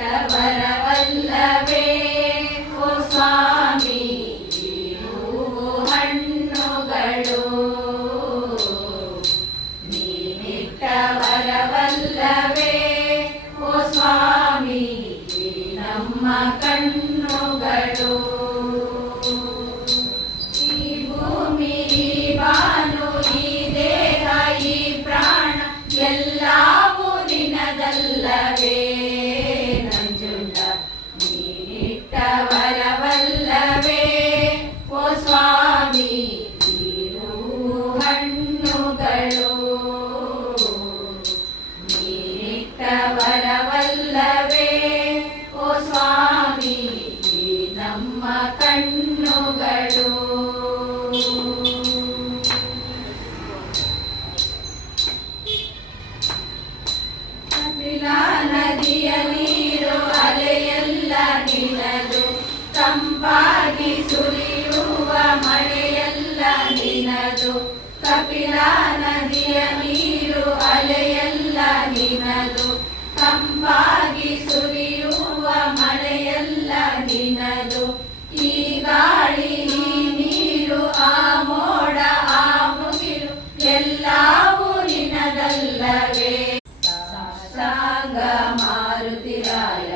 ವರವಲ್ಲವೇ ಓ ಸ್ವಾಮಿ ಹೂವು ಹಣ್ಣುಗಳು ನೀನಿಟ್ಟ ವರವಲ್ಲವೇ ಓ ಸ್ವಾಮಿ ನಮ್ಮ ಕಣ್ಣುಗಳು ಈ ಭೂಮಿ ಈ ಬಾನು ಈ ದೇಹ ಈ ಪ್ರಾಣ ಎಲ್ಲವೂ ನಿನದಲ್ಲವೇ ನಂಜುಂಡ ನೀನಿಟ್ಟ ವರವಲ್ಲವೇ ಓ ಸ್ವಾಮಿ ಹೂವು ಹಣ್ಣುಗಳು ನೀನಿಟ್ಟ ವರವಲ್ಲವೇ ಓ ಸ್ವಾಮಿ ನಮ್ಮ ಕಣ್ಣುಗಳು ಕಪಿಲಾ ನದಿಯ ನೀರು ಅಲೆಯೆಲ್ಲ ನಿನದು ತಂಪಾಗಿ ಸುರಿಯುವ ಮಳೆಯೆಲ್ಲ ನಿನದು ಕಪಿಲಾ ನದಿಯ ನೀರು ಅಲೆಯೆಲ್ಲ ನಿನದು ತಂಪಾಗಿ ಸುರಿಯುವ ಮಳೆಯೆಲ್ಲ ನಿನದು ಈ ಗಾಳಿ ಈ ನೀರು ಆ ಮೋಡ ಆ ಮುಗಿಲು ಎಲ್ಲವೂ ನಿನದಲ್ಲವೇ ಸಾಷ್ಟಾಂಗ ಮಾರುತಿರಾಯ